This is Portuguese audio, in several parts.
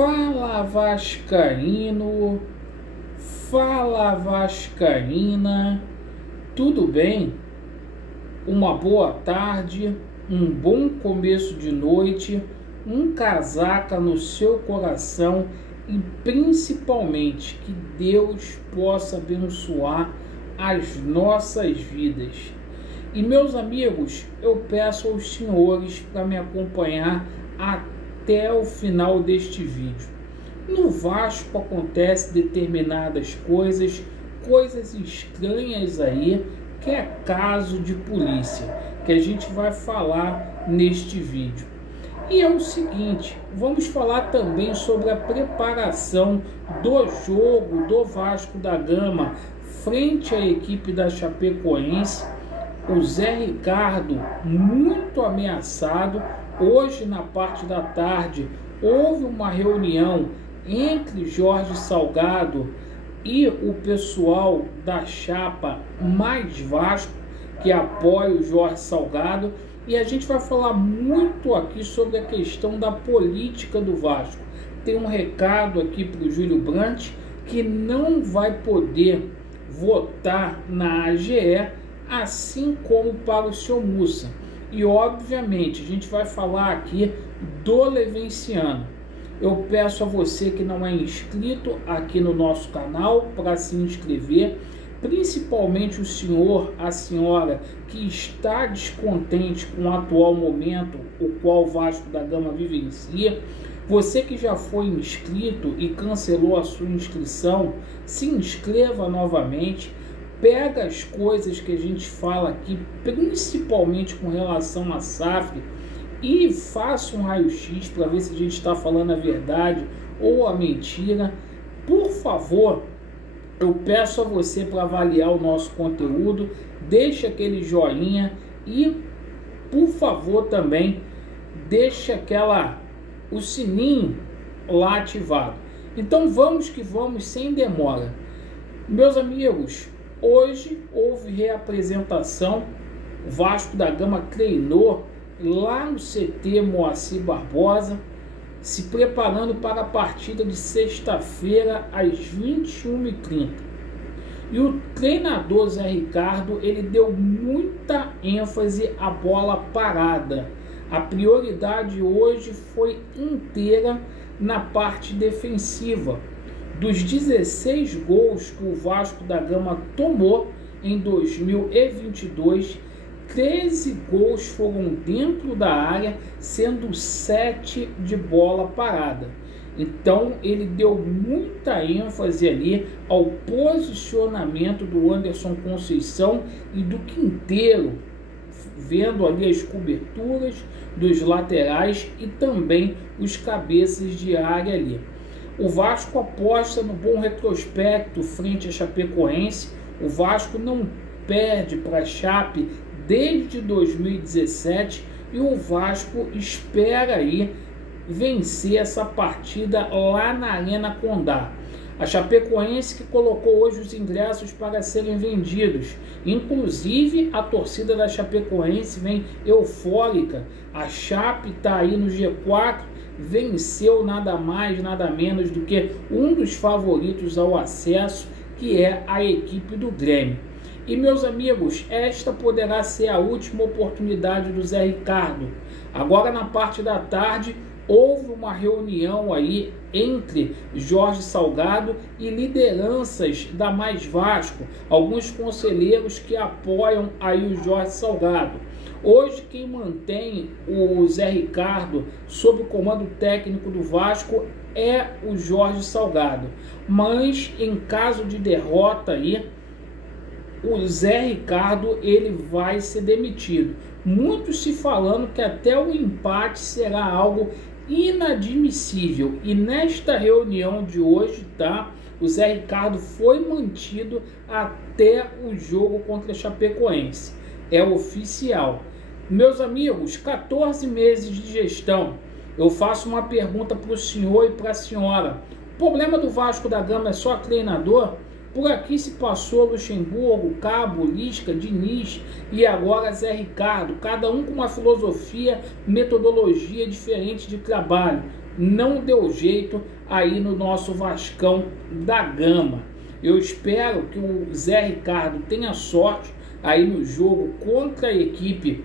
Fala Vascaíno, fala Vascaína, tudo bem? Uma boa tarde, um bom começo de noite, um casaca no seu coração e principalmente que Deus possa abençoar as nossas vidas. E meus amigos, eu peço aos senhores para me acompanhar até o final deste vídeo. No Vasco acontece determinadas coisas estranhas aí, que é caso de polícia, que a gente vai falar neste vídeo. E é o seguinte, vamos falar também sobre a preparação do jogo do Vasco da Gama frente à equipe da Chapecoense. O Zé Ricardo muito ameaçado. Hoje, na parte da tarde, houve uma reunião entre Jorge Salgado e o pessoal da chapa Mais Vasco, que apoia o Jorge Salgado, e a gente vai falar muito aqui sobre a questão da política do Vasco. Tem um recado aqui para o Júlio Brandt, que não vai poder votar na AGE, assim como para o seu Mussa. E obviamente a gente vai falar aqui do Levenciano. Eu peço a você que não é inscrito aqui no nosso canal para se inscrever, principalmente o senhor, a senhora que está descontente com o atual momento o qual o Vasco da Gama vivencia. Você que já foi inscrito e cancelou a sua inscrição, se inscreva novamente. Pega as coisas que a gente fala aqui, principalmente com relação a SAF, e faça um raio-x para ver se a gente está falando a verdade ou a mentira. Por favor, eu peço a você para avaliar o nosso conteúdo, deixe aquele joinha e, por favor, também deixe o sininho lá ativado. Então vamos que vamos, sem demora. Meus amigos, hoje houve reapresentação. O Vasco da Gama treinou lá no CT Moacir Barbosa, se preparando para a partida de sexta-feira às 21h30. E o treinador Zé Ricardo, ele deu muita ênfase à bola parada. A prioridade hoje foi inteira na parte defensiva. Dos 16 gols que o Vasco da Gama tomou em 2022, 13 gols foram dentro da área, sendo 7 de bola parada. Então ele deu muita ênfase ali ao posicionamento do Anderson Conceição e do Quinteiro, vendo ali as coberturas dos laterais e também os cabeças de área ali. O Vasco aposta no bom retrospecto frente à Chapecoense. O Vasco não perde para a Chape desde 2017 e o Vasco espera aí vencer essa partida lá na Arena Condá. A Chapecoense que colocou hoje os ingressos para serem vendidos. Inclusive a torcida da Chapecoense vem eufórica. A Chape está aí no G4, venceu nada mais, nada menos do que um dos favoritos ao acesso, que é a equipe do Grêmio. E meus amigos, esta poderá ser a última oportunidade do Zé Ricardo. Agora na parte da tarde houve uma reunião aí entre Jorge Salgado e lideranças da Mais Vasco, alguns conselheiros que apoiam aí o Jorge Salgado. Hoje quem mantém o Zé Ricardo sob o comando técnico do Vasco é o Jorge Salgado, mas em caso de derrota aí, o Zé Ricardo ele vai ser demitido. Muitos se falando que até o empate será algo inadmissível. E nesta reunião de hoje, tá? O Zé Ricardo foi mantido até o jogo contra a Chapecoense. É oficial. Meus amigos, 14 meses de gestão. Eu faço uma pergunta para o senhor e para a senhora. O problema do Vasco da Gama é só treinador? Por aqui se passou Luxemburgo, Cabo, Lisca, Diniz e agora Zé Ricardo, cada um com uma filosofia, metodologia diferente de trabalho. Não deu jeito aí no nosso Vascão da Gama. Eu espero que o Zé Ricardo tenha sorte aí no jogo contra a equipe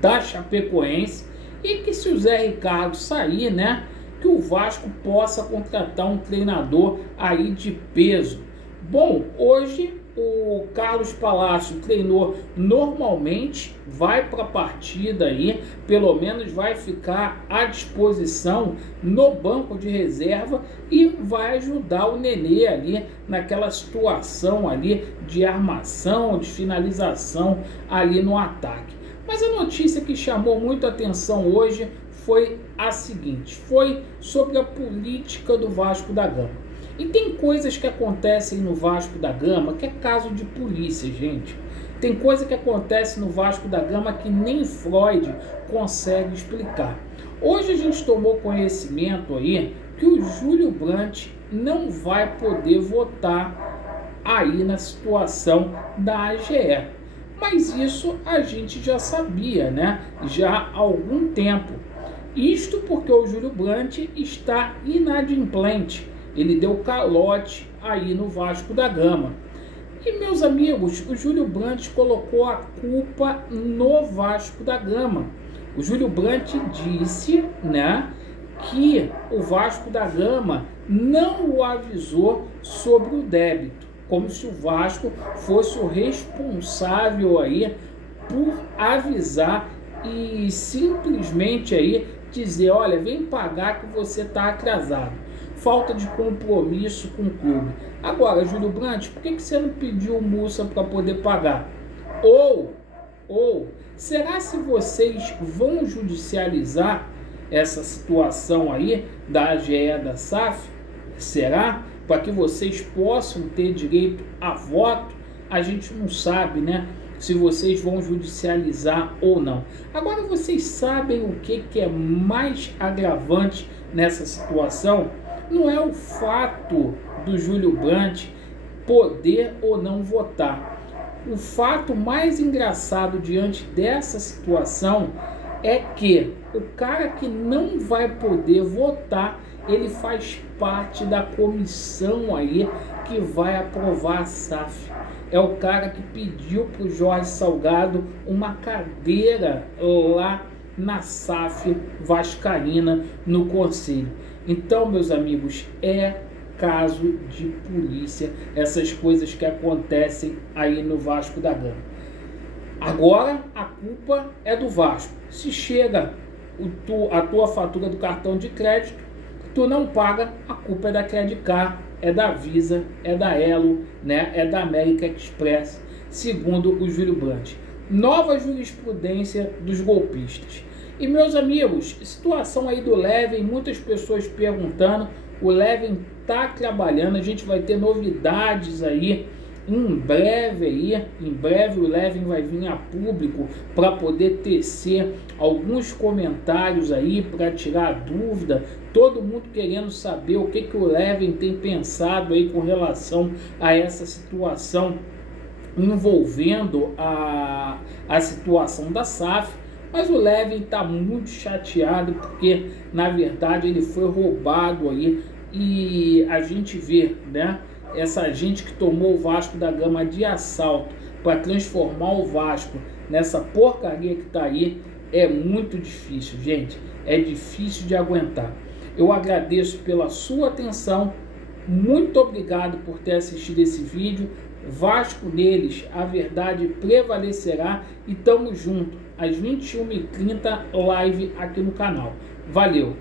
da Chapecoense e que, se o Zé Ricardo sair, né, que o Vasco possa contratar um treinador aí de peso. Bom, hoje o Carlos Palácio treinou normalmente, vai para a partida aí, pelo menos vai ficar à disposição no banco de reserva e vai ajudar o Nenê ali naquela situação ali de armação, de finalização ali no ataque. Mas a notícia que chamou muito a atenção hoje foi a seguinte, foi sobre a política do Vasco da Gama. E tem coisas que acontecem no Vasco da Gama que é caso de polícia, gente. Tem coisa que acontece no Vasco da Gama que nem Freud consegue explicar. Hoje a gente tomou conhecimento aí que o Júlio Brandt não vai poder votar aí na situação da AGE. Mas isso a gente já sabia, né? Já há algum tempo. Isto porque o Júlio Brandt está inadimplente. Ele deu calote aí no Vasco da Gama. E, meus amigos, o Júlio Brandt colocou a culpa no Vasco da Gama. O Júlio Brandt disse, né, que o Vasco da Gama não o avisou sobre o débito, como se o Vasco fosse o responsável aí por avisar e simplesmente aí dizer, olha, vem pagar que você está atrasado. Falta de compromisso com o clube. Agora, Júlio Brandt, por que você não pediu multa para poder pagar? Ou, será se vocês vão judicializar essa situação aí da AGE e da SAF? Será? Para que vocês possam ter direito a voto? A gente não sabe, né? Se vocês vão judicializar ou não. Agora, vocês sabem o que é mais agravante nessa situação? Não é o fato do Júlio Brandt poder ou não votar. O fato mais engraçado diante dessa situação é que o cara que não vai poder votar, ele faz parte da comissão aí que vai aprovar a SAF. É o cara que pediu para o Jorge Salgado uma cadeira lá na SAF vascaína no conselho. Então, meus amigos, é caso de polícia essas coisas que acontecem aí no Vasco da Gama. Agora a culpa é do Vasco. Se chega a tua fatura do cartão de crédito, tu não paga, a culpa é da Credicard, é da Visa, é da Elo, né? É da América Express, segundo o Júlio Brandt. Nova jurisprudência dos golpistas. E, meus amigos, situação aí do Leven, muitas pessoas perguntando, o Leven está trabalhando, a gente vai ter novidades aí em breve o Leven vai vir a público para poder tecer alguns comentários aí, para tirar dúvida, todo mundo querendo saber o que o Leven tem pensado aí com relação a essa situação envolvendo a situação da SAF. Mas o Leven está muito chateado porque, na verdade, ele foi roubado aí. E a gente vê, né, essa gente que tomou o Vasco da Gama de assalto para transformar o Vasco nessa porcaria que está aí, é muito difícil, gente. É difícil de aguentar. Eu agradeço pela sua atenção. Muito obrigado por ter assistido esse vídeo. Vasco neles, a verdade prevalecerá. E tamo junto, às 21h30, live aqui no canal. Valeu!